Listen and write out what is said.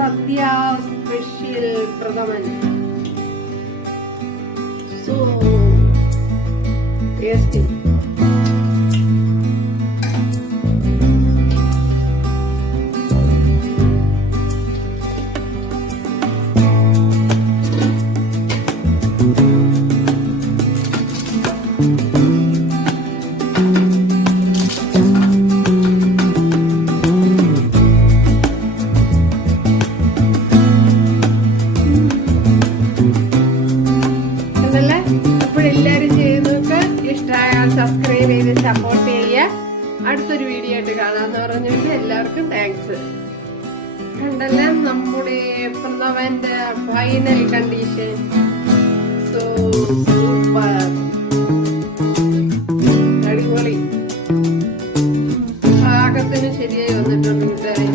Sadhya special prathaman. So tasty subscribe ചെയ്ത് support ചെയ്യുക. അടുത്തൊരു വീഡിയോ ആയിട്ട് കാണാന്ന് പറഞ്ഞുകൊണ്ട് എല്ലാവർക്കും താങ്ക്സ് കണ്ടല്ല നമ്മുടെ പ്രഥമന്റെ ഫൈനൽ കണ്ടീഷൻ സോ സൂപ്പർ അടിപൊളി. പാകത്തിന് ശരിയായി വന്നിട്ടുണ്ട് കൂട്ടുകാരെ